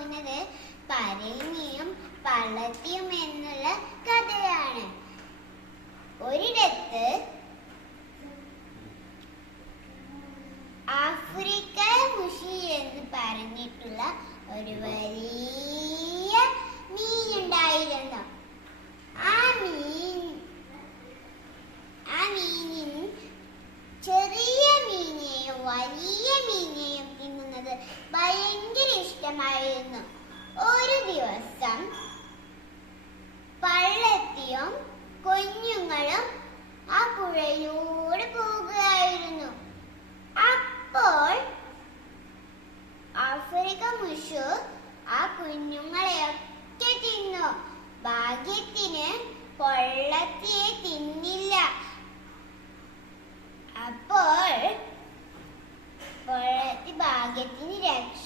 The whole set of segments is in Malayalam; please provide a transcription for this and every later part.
പോകുന്നത് പരങ്ങിയും പള്ളത്തിയും എന്നുള്ള കഥയാണ്. ഒരിടത്ത് ആഫ്രിക്ക മുഷി എന്ന് പറഞ്ഞിട്ടുള്ള ഒരു വലിയ മീനുണ്ടായിരുന്നു. ആ മീൻ ആ മീനിൻ ചെറിയ മീനെയും വലിയ മീനെയും തിന്നുന്നത് ഭയങ്കര ഇഷ്ടമായിരുന്നു ഒരു ദിവസം പള്ളത്തിയും കുഞ്ഞുങ്ങളും ആ പുഴയിലൂടെ പോകുകയായിരുന്നു. അപ്പോൾ ആഫ്രിക്ക മുഷു ആ കുഞ്ഞുങ്ങളെയൊക്കെ തിന്നു. ഭാഗ്യത്തിന് പൊള്ളത്തിയെ തിന്നില്ല. അപ്പോൾ പൊള്ളത്തി ഭാഗ്യത്തിന് രക്ഷപ്പെട്ടു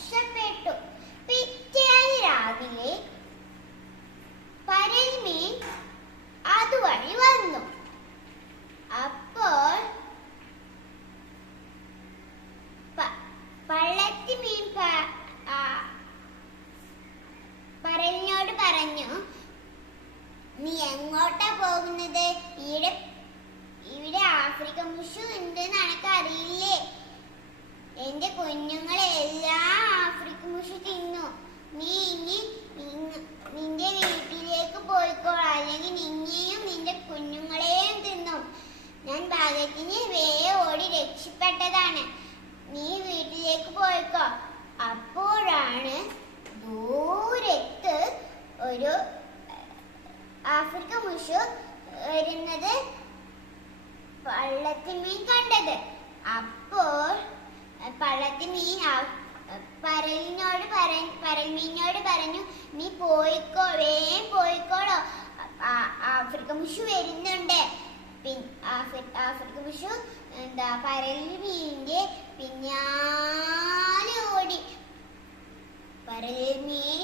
പരലിനോട് പറഞ്ഞു. നീ എങ്ങോട്ടാ പോകുന്നത്? ഇവിടെ ഇവിടെ ആഫ്രിക്ക മുഷു ഉണ്ട് എനക്ക് അറിയില്ലേ എന്റെ കുഞ്ഞുങ്ങളെ എല്ലാം ആഫ്രിക്ക മുഷു തിന്നു. നീ ഇനി നിന്റെ വീട്ടിലേക്ക് പോയിക്കോ അല്ലെങ്കിൽ നിന്നെയും നിന്റെ കുഞ്ഞുങ്ങളെയും തിന്നും. ഞാൻ ഭാഗത്തിന് വേ ഓടി രക്ഷപ്പെട്ടതാണ്. നീ വീട്ടിലേക്ക് പോയിക്കോ. അപ്പോഴാണ് ദൂരത്ത് ഒരു ആഫ്രിക്ക മുഷു വരുന്നത് പള്ളത്തി മീൻ കണ്ടത്. അപ്പോൾ പള്ളത്തി മീൻ പരലിനോട് പറ- പരൽമീനോട് പറഞ്ഞു നീ പോയിക്കോ വേഗം പോയിക്കോളോ. ആഫ്രിക്ക മുഷു വരുന്നുണ്ട്. പിൻ- ആഫ്രിക്ക മുഷു എന്താ പരൽ മീനിന്റെ പിന്നാലെ ഓടി പരൽമീൻ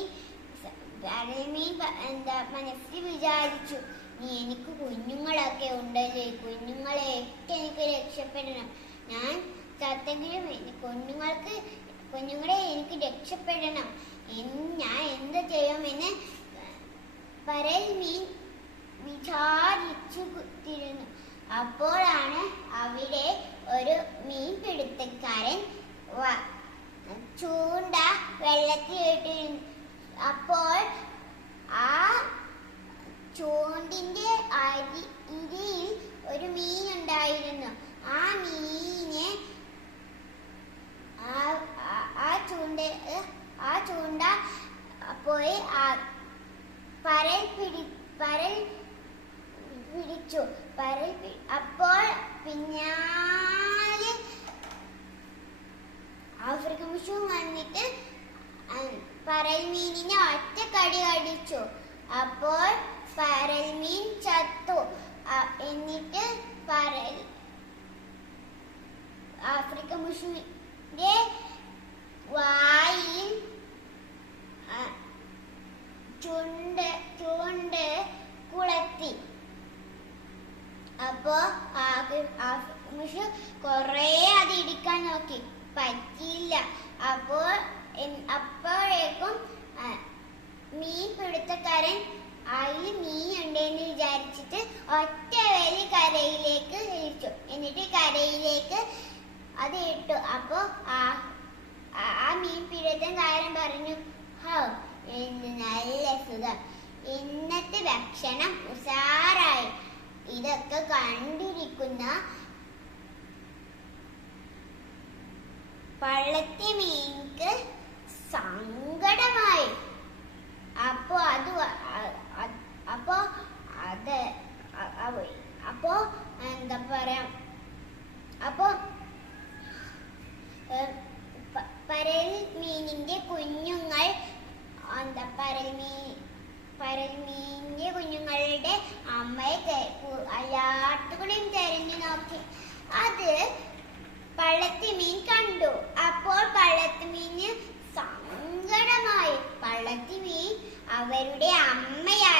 പരൽമീൻ പ- എന്താ മനസ്സിൽ വിചാരിച്ചു നീ എനിക്ക് കുഞ്ഞുങ്ങളൊക്കെ ഉണ്ടല്ലേ? കുഞ്ഞുങ്ങളെയൊക്കെ എനിക്ക് രക്ഷപ്പെടണം. ഞാൻ ചത്തെങ്കിലും കുഞ്ഞുങ്ങൾക്ക് കുഞ്ഞുങ്ങളെ എനിക്ക് രക്ഷപ്പെടണം. ഞാൻ എന്ത് ചെയ്യുമെന്ന് പരൽ മീൻ വിചാരിച്ചു തിരുന്നു അപ്പോഴാണ് അവിടെ ഒരു മീൻ പിടുത്തക്കാരൻ ചൂണ്ട വെള്ളത്തിൽ അപ്പോൾ ആ ചൂണ്ടിന്റെ അരി ഇരിയിൽ ഒരു മീൻ ഉണ്ടായിരുന്നു. ആ മീനെ ആ- ചൂണ്ട ആ ചൂണ്ട പോയി പരൽ പിടി പരൽ പിടിച്ചു. പരൽ അപ്പോൾ പിന്നാലെ ആഫ്രിക്കൻ പശു വന്നിട്ട് പരൽ മീനിനെ ഒറ്റ കടി കടിച്ചു. അപ്പോൾ പരൽ മീൻ ചത്തു. എന്നിട്ട് പരൽ ആഫ്രിക്കൻ മുഷുവിന്റെ വായിൽ ചുണ്ട് ചുണ്ട് കുളത്തി. അപ്പോ ആഫ്രിക്ക ആഫ്രിക്കൻ മുഷു കൊറേ അത് ഇടിക്കാൻ നോക്കി. പറ്റിയില്ല. അപ്പോൾ അപ്പോഴേക്കും മീൻ പിടുത്തക്കാരൻ അതിൽ മീൻ ഉണ്ടെന്ന് വിചാരിച്ചിട്ട് ഒറ്റ വരി കരയിലേക്ക് ഇടിച്ചു. എന്നിട്ട് കരയിലേക്ക് അത് ഇട്ടു. അപ്പോ ആ മീൻ പിടുത്തക്കാരൻ പറഞ്ഞു ഹോ എന്ത് നല്ല സുഖം. ഇന്നത്തെ ഭക്ഷണം ഉസാറായി. ഇതൊക്കെ കണ്ടിരിക്കുന്ന പള്ളത്തി മീൻക്ക് സങ്കടമായി. അപ്പോ അത് അപ്പോ അത് അപ്പോ എന്താ പറയാ അപ്പോ പരൽ മീനിന്റെ കുഞ്ഞുങ്ങൾ എന്താ പരൽ മീൻ പരൽ മീനിന്റെ കുഞ്ഞുങ്ങളുടെ അമ്മയെ എല്ലാത്തുകൂടെയും തെരഞ്ഞു നോക്കി. അത് പള്ളത്തി മീൻ കണ്ടു. അപ്പോൾ പള്ളത്തിമീന് സങ്കടമായി. പള്ളത്തിമീൻ അവരുടെ അമ്മയായി